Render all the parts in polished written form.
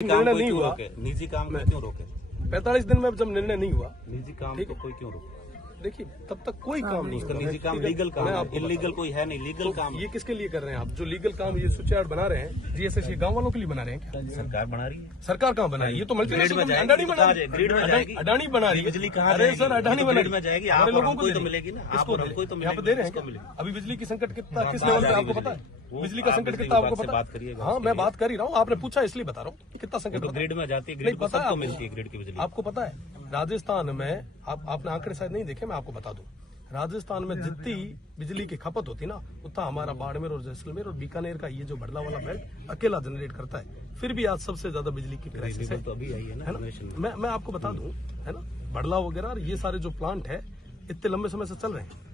निर्णय नहीं हुआ, निजी काम में क्यों रोके? 45 दिन में जब निर्णय नहीं हुआ, निजी काम को कोई क्यों रोके? देखिए तब तक कोई काम नहीं उसका होगा। निजी काम लीगल काम है, इलीगल कोई है नहीं, लीगल काम। ये किसके लिए कर रहे हैं आप? जो लीगल काम ये स्विच यार्ड बना रहे हैं, जीएसएस, ये गांव वालों के लिए बना रहे हैं क्या? सरकार बना रही है। सरकार कहाँ बना रही है? ये तो मल्टीनेशनल अडानी बना रही है, ग्रिड में जाएगी, अडानी बना रही है। बिजली कहाँ अरे सर, अडानी बना ग्रिड में जाएगी, हमारे आप लोगों को तो मिलेगी ना, किसको आप हमको तो यहाँ पे दे रहे हैं मिलेगी। क्या? अभी बिजली की संकट कितना, किस लेवल पे आपको पता है? बिजली का संकट कितना आपको पता है? हाँ, मैं बात कर ही रहा हूँ, आपने पूछा इसलिए बता रहा हूँ कितना संकट। ग्रिड में जाती है, ग्रिड पता है मिलती है, ग्रिड की बिजली आपको पता है? राजस्थान में आपने आंकड़े शायद नहीं देखे, मैं आपको बता दूं, राजस्थान में जितनी बिजली की खपत होती ना, उतना हमारा बाड़मेर और जैसलमेर और बीकानेर का ये जो बड़ला वाला बेल्ट अकेला जनरेट करता है। फिर भी आज सबसे ज्यादा बिजली की क्राइसिस है। तो अभी आई है ना। मैं आपको बता दूं, है ना, बड़ला वगैरह और ये सारे जो प्लांट है इतने लंबे समय से चल रहे हैं।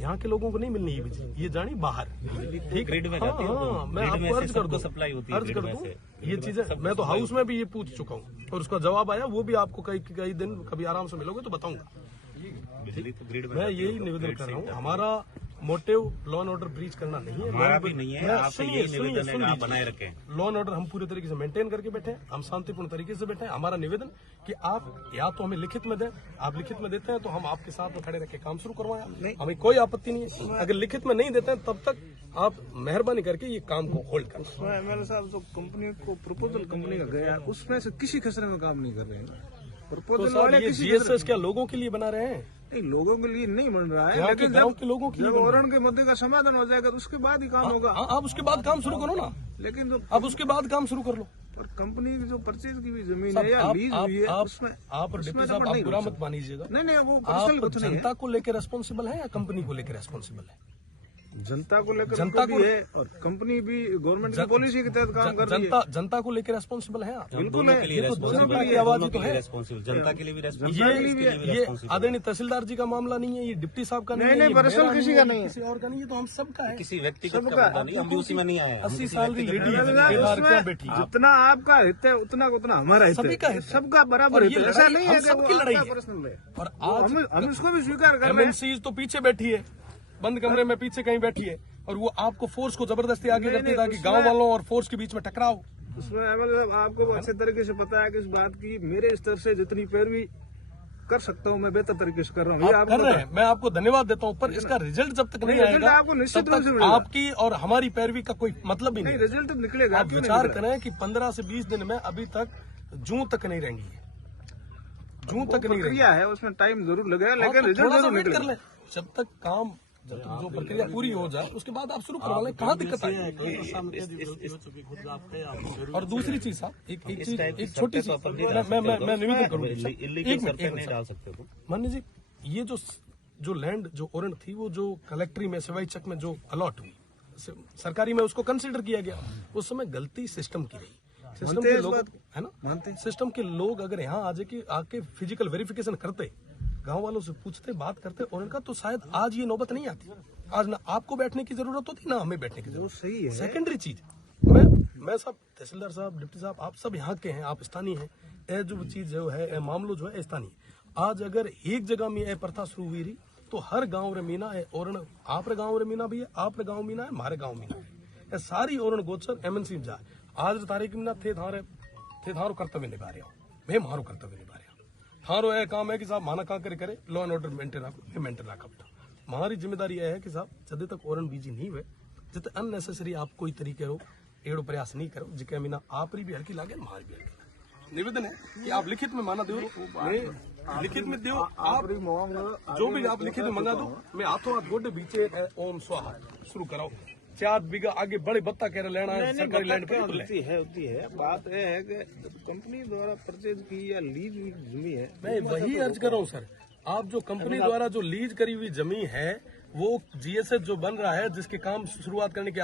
यहाँ के लोगों को नहीं मिलनी ये बिजली, ये जानी बाहर, ठीक। ग्रिड में जाती है, हाँ, मैं आपको अर्ज कर दूं, सप्लाई होती है, अर्ज कर दूं ये चीजें। मैं तो हाउस में भी ये पूछ चुका हूँ और उसका जवाब आया, वो भी आपको कई दिन कभी आराम से मिलोगे तो बताऊंगा। मैं यही निवेदन कर रहा हूँ, हमारा motive law and order breach करना नहीं है, हमारा भी नहीं है, आपसे यही निवेदन है आप बनाए रखें। लॉ एंड ऑर्डर हम पूरे तरीके से मेंटेन करके बैठे हैं, हम शांतिपूर्ण तरीके से बैठे हैं। हमारा निवेदन कि आप या तो हमें लिखित में दें, आप लिखित में देते हैं तो हम आपके साथ में खड़े रख के काम शुरू करवाएं, हमें कोई आपत्ति नहीं है। अगर लिखित में नहीं देते हैं तब तक आप मेहरबानी करके ये काम को होल्ड करें। एमएलए साहब जो कंपनी को प्रपोजल कंपनी का गया उसमें से किसी खसरे में काम नहीं कर रहे हैं। प्रपोजल वाले किसी जीएसएस क्या लोगों के लिए बना रहे हैं? नहीं, लोगों के लिए नहीं बन रहा है, यहाँ के लेकिन गांव के लोगों के लिए जब बन रहा है। औरण के मुद्दे का समाधान हो जाएगा तो उसके बाद ही काम होगा। आप उसके बाद काम शुरू करो ना, लेकिन जो आप उसके बाद काम शुरू कर लो। और कंपनी की जो परचेज की भी जमीन है या लीज हुई है उसमें आप डिप्टी साहब आप बुरा मत मानिएगा, नहीं वो आप पर्सनल कुछ नहीं है। जनता को लेकर रेस्पॉन्सिबल है या कंपनी को लेकर रेस्पॉन्सिबल है? जनता को लेकर जनता को भी है और कंपनी भी गवर्नमेंट की पॉलिसी के तहत काम कर रही है। जनता को लेकर रेस्पॉन्सिबल है आप? बिल्कुल है, ये तो दोनों की आवाज ही तो है। जनता के लिए भी रेस्पॉन्सिबल। ये आदरणीय तहसीलदार जी का मामला नहीं है, ये डिप्टी साहब का नहीं है, नहीं पर्सनल किसी का नहीं है, किसी और का नहीं है, तो हम सबका है। किसी व्यक्तिगत का मुद्दा नहीं, हम भी उसी में नहीं आए। 80 साल की लेडी क्या बैठी, जितना आपका हित है उतना हमारा हित सभी का है, हित है। सबका बराबर हित है। ऐसा नहीं है कि सबकी लड़ाई है। पर्सनल है और आज हम इसको भी स्वीकार कर रहे हैं। MNC तो पीछे बैठी है, बंद कमरे में पीछे कहीं बैठी है, और वो आपको फोर्स को जबरदस्ती आगे करती है ताकि गांव वालों और फोर्स के बीच में टकराव। उसमें एमएलए साहब आपको अच्छे तरीके से पता है कि इस बात की मेरे स्तर से जितनी पैरवी कर सकता हूँ मैं बेहतर तरीके से कर रहा हूँ। ये आप कर रहे हैं, मैं आपको धन्यवाद देता हूँ, पर इसका रिजल्ट जब तक नहीं आएगा आपको निश्चित तब रूप से तक मिलेगा। आपकी और हमारी पैरवी का कोई मतलब ही नहीं। रिजल्ट तो निकलेगा। आप विचार करें कि 15 से 20 दिन में अभी तक जून तक नहीं रहेंगी, जून तक नहीं रहेगी है, उसमें टाइम जरूर लगेगा, लेकिन तो रिजल्ट थोड़ा सा जरूर वेट कर निकलेगा। ले, जब तक काम जो प्रक्रिया पूरी हो जाए उसके बाद आप शुरू करवा लें। कहाँ दिक्कत आई? और दूसरी चीज साहब, एक छोटी सी मैं निवेदन करूँगा, मान्य जी, ये जो लैंड जो ओरण थी वो जो कलेक्ट्री में सिवाई चक में जो अलॉट हुई सरकारी में, उसको कंसिडर किया गया, उस समय गलती सिस्टम की रही। सिस्टम के लोग है ना, सिस्टम के लोग अगर यहाँ आके फिजिकल वेरिफिकेशन करते, गांव वालों से पूछते, बात करते और इनका, तो शायद आज ये नौबत नहीं आती। आज ना आपको बैठने की जरूरत होती ना हमें बैठने की जरूरत। सही है। सेकेंडरी चीज, मैं सब तहसीलदार साहब, डिप्टी साहब, आप सब यहाँ के हैं, आप स्थानीय हैं। ये जो चीज जो है, मामलो जो है स्थानीय। आज अगर एक जगह में यह प्रथा शुरू हुई रही तो हर गाँव रे मीना है, और आप रे गाँव रे मीना भी है, आप रे गाँव मीना है, हमारे गाँव मीना है, सारी ओरण गोचर MNC में जाए। आज तारीख में थे थारो कर्तव्य निभा रहे हो, मैं मारो कर्तव्य निभा रहे हो। थारो यह काम है कि साहब माना का करे लॉ एंड ऑर्डर मेंटेन रखा। हमारी जिम्मेदारी यह है कि साहब जब तक ओरण बीजी नहीं हुए, जब अननेसेसरी आप कोई तरीके हो एड़ो प्रयास नहीं करो, जिके मीना आप भी हल्की लागे, हमारी भी हल्की। निवेदन है कि आप लिखित में माना दो, लिखित में दो, आप जो भी आप लिखित में मंगा दो, मैं हाथों हाथ गोडे बीचे ओम स्वाहा शुरू कराओ। 4 बीघा आगे बड़े बत्ता कह रहे लेना है सरकारी लैंड पे होती है। बात यह है कि कंपनी द्वारा परचेज की या लीज हुई जमीन है, मैं वही अर्ज कर रहा हूँ सर। आप जो कंपनी द्वारा जो लीज करी हुई जमीन है, वो GSS जो बन रहा है, जिसके काम शुरुआत करने के